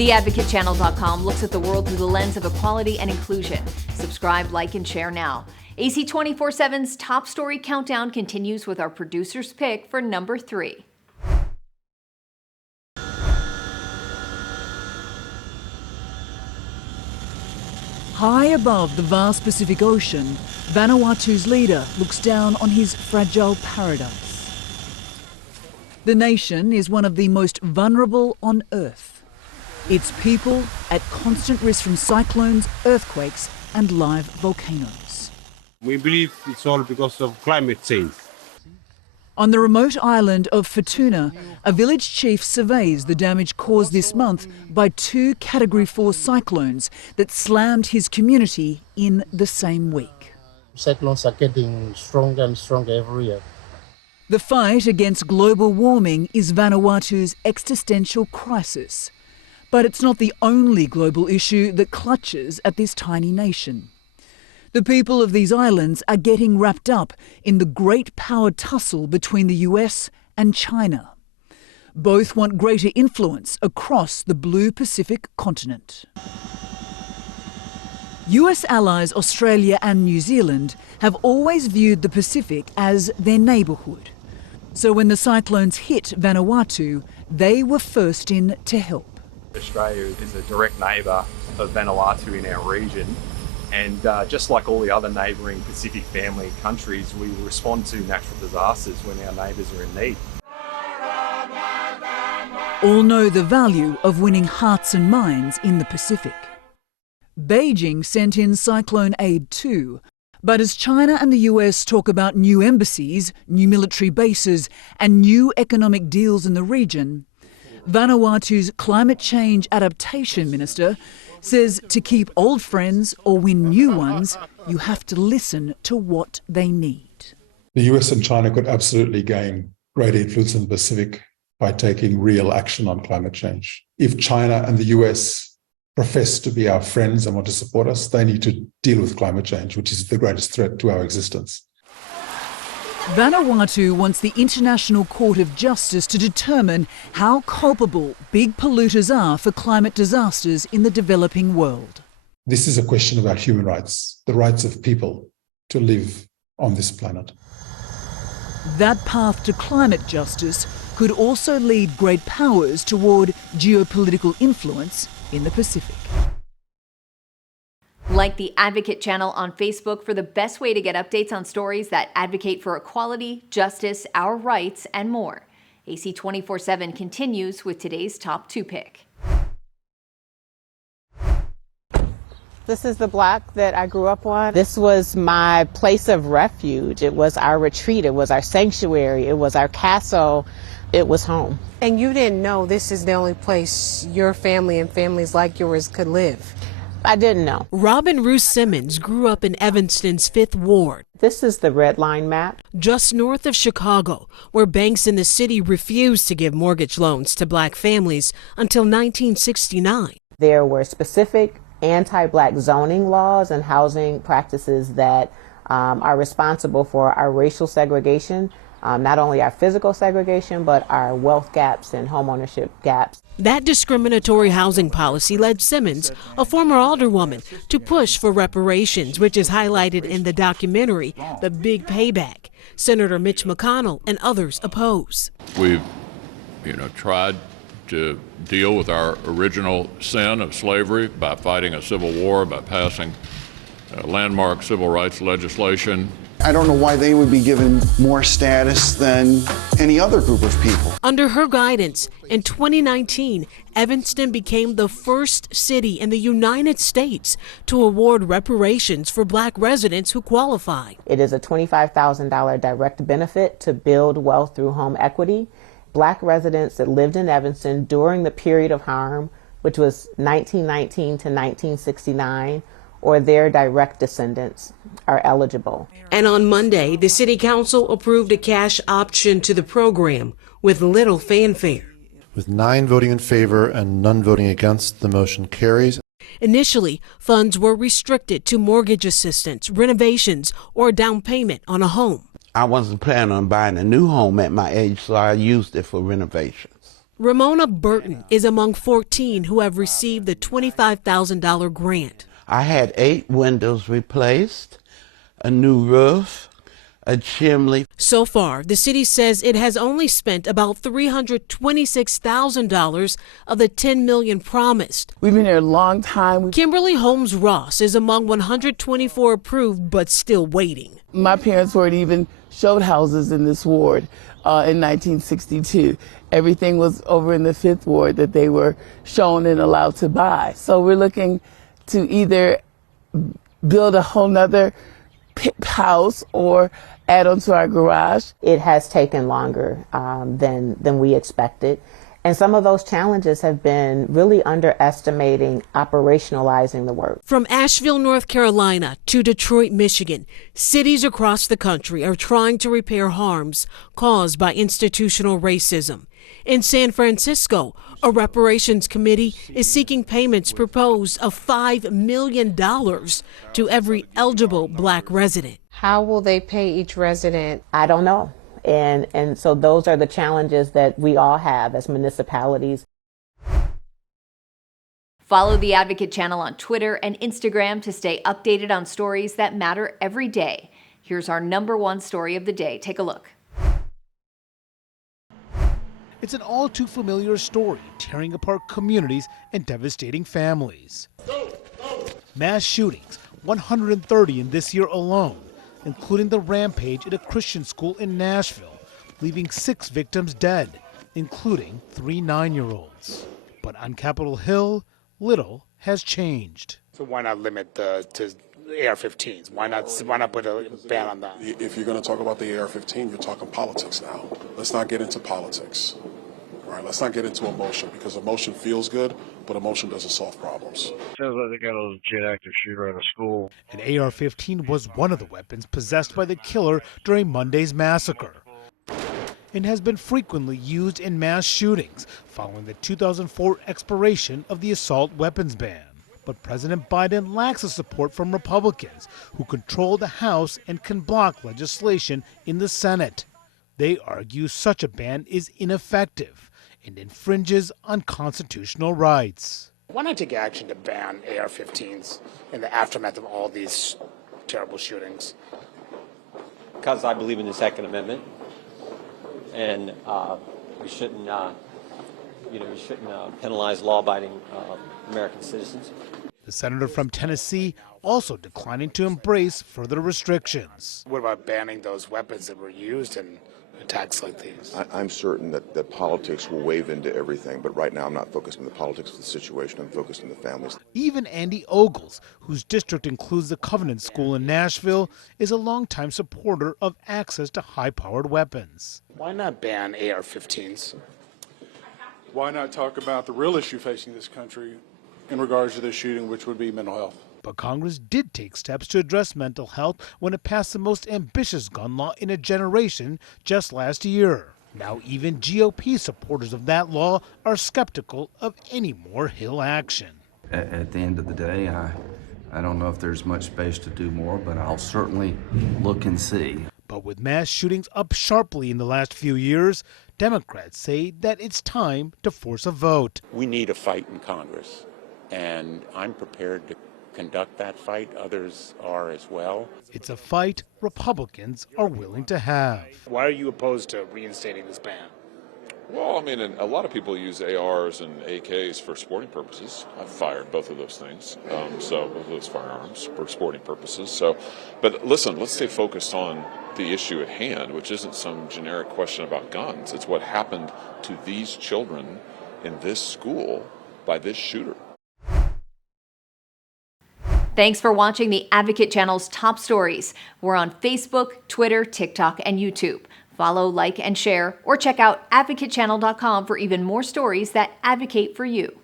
TheAdvocateChannel.com looks at the world through the lens of equality and inclusion. Subscribe, like, and share now. AC 24/7's top story countdown continues with our producer's pick for number 3. High above the vast Pacific Ocean, Vanuatu's leader looks down on his fragile paradise. The nation is one of the most vulnerable on Earth. Its people at constant risk from cyclones, earthquakes, and live volcanoes. We believe it's all because of climate change. On the remote island of Futuna, a village chief surveys the damage caused this month by 2 Category 4 cyclones that slammed his community in the same week. Cyclones are getting stronger and stronger every year. The fight against global warming is Vanuatu's existential crisis. But it's not the only global issue that clutches at this tiny nation. The people of these islands are getting wrapped up in the great power tussle between the US and China. Both want greater influence across the blue Pacific continent. US allies Australia and New Zealand have always viewed the Pacific as their neighbourhood. So when the cyclones hit Vanuatu, they were first in to help. Australia is a direct neighbour of Vanuatu in our region, and just like all the other neighbouring Pacific family countries, we respond to natural disasters when our neighbours are in need. All know the value of winning hearts and minds in the Pacific. Beijing sent in cyclone aid too, but as China and the US talk about new embassies, new military bases and new economic deals in the region, Vanuatu's climate change adaptation minister says to keep old friends or win new ones, you have to listen to what they need. The US and China could absolutely gain great influence in the Pacific by taking real action on climate change. If China and the US profess to be our friends and want to support us, they need to deal with climate change, which is the greatest threat to our existence. Vanuatu wants the International Court of Justice to determine how culpable big polluters are for climate disasters in the developing world. This is a question about human rights, the rights of people to live on this planet. That path to climate justice could also lead great powers toward geopolitical influence in the Pacific. Like the Advocate channel on Facebook for the best way to get updates on stories that advocate for equality, justice, our rights, and more. AC 24/7 continues with today's top 2 pick. This is the block that I grew up on. This was my place of refuge. It was our retreat. It was our sanctuary. It was our castle. It was home. And you didn't know this is the only place your family and families like yours could live? I didn't know. Robin Ruth Simmons grew up in Evanston's 5th Ward. This is the red line map. Just north of Chicago, where banks in the city refused to give mortgage loans to black families until 1969. There were specific anti-black zoning laws and housing practices that are responsible for our racial segregation, not only our physical segregation, but our wealth gaps and homeownership gaps. That discriminatory housing policy led Simmons, a former alderwoman, to push for reparations, which is highlighted in the documentary, The Big Payback. Senator Mitch McConnell and others oppose. We've, tried to deal with our original sin of slavery by fighting a civil war, by passing landmark civil rights legislation. I don't know why they would be given more status than any other group of people. Under her guidance, in 2019, Evanston became the first city in the United States to award reparations for black residents who qualify. It is a $25,000 direct benefit to build wealth through home equity. Black residents that lived in Evanston during the period of harm, which was 1919 to 1969, or their direct descendants are eligible. And on Monday, the City Council approved a cash option to the program with little fanfare. With 9 voting in favor and none voting against, the motion carries. Initially, funds were restricted to mortgage assistance, renovations, or down payment on a home. I wasn't planning on buying a new home at my age, so I used it for renovations. Ramona Burton is among 14 who have received the $25,000 grant. I had 8 windows replaced, a new roof, a chimney. So far, the city says it has only spent about $326,000 of the $10 million promised. We've been here a long time. Kimberly Holmes Ross is among 124 approved, but still waiting. My parents weren't even showed houses in this ward in 1962. Everything was over in the 5th ward that they were shown and allowed to buy. So we're looking to either build a whole nother house or add on to our garage. It has taken longer than we expected. And some of those challenges have been really underestimating operationalizing the work. From Asheville, North Carolina to Detroit, Michigan, cities across the country are trying to repair harms caused by institutional racism. In San Francisco, a reparations committee is seeking payments proposed of $5 million to every eligible Black resident. How will they pay each resident? I don't know. And so those are the challenges that we all have as municipalities. Follow the Advocate channel on Twitter and Instagram to stay updated on stories that matter every day. Here's our #1 story of the day. Take a look. It's an all too familiar story, tearing apart communities and devastating families. Mass shootings, 130 in this year alone, including the rampage at a Christian school in Nashville, leaving 6 victims dead, including 3 9-year-olds. But on Capitol Hill, little has changed. So why not limit to AR-15s? Why not put a ban on that? If you're going to talk about the AR-15, you're talking politics now. Let's not get into politics. All right, let's not get into emotion, because emotion feels good, but emotion doesn't solve problems. Sounds like they got a legit active shooter at a school. An AR-15 was one of the weapons possessed by the killer during Monday's massacre, and has been frequently used in mass shootings following the 2004 expiration of the assault weapons ban. But President Biden lacks the support from Republicans, who control the House and can block legislation in the Senate. They argue such a ban is ineffective and infringes on constitutional rights. Why not take action to ban AR-15s in the aftermath of all these terrible shootings? Because I believe in the Second Amendment, and we shouldn't, penalize law-abiding American citizens. The senator from Tennessee also declining to embrace further restrictions. What about banning those weapons that were used in attacks like these? I'm certain that politics will wave into everything, but right now I'm not focused on the politics of the situation. I'm focused on the families. Even Andy Ogles, whose district includes the Covenant School in Nashville, is a longtime supporter of access to high-powered weapons. Why not ban AR-15s? Why not talk about the real issue facing this country in regards to this shooting, which would be mental health? But Congress did take steps to address mental health when it passed the most ambitious gun law in a generation just last year. Now even GOP supporters of that law are skeptical of any more Hill action. At the end of the day, I don't know if there's much space to do more, but I'll certainly look and see. But with mass shootings up sharply in the last few years, Democrats say that it's time to force a vote. We need a fight in Congress, and I'm prepared to conduct that fight. Others are as well. It's a fight Republicans are willing to have. Why are you opposed to reinstating this ban? Well, I mean, a lot of people use ARs and AKs for sporting purposes. I've fired both of those things, so both of those firearms for sporting purposes. But listen, let's stay focused on the issue at hand, which isn't some generic question about guns. It's what happened to these children in this school by this shooter. Thanks for watching the Advocate Channel's top stories. We're on Facebook, Twitter, TikTok, and YouTube. Follow, like, and share, or check out advocatechannel.com for even more stories that advocate for you.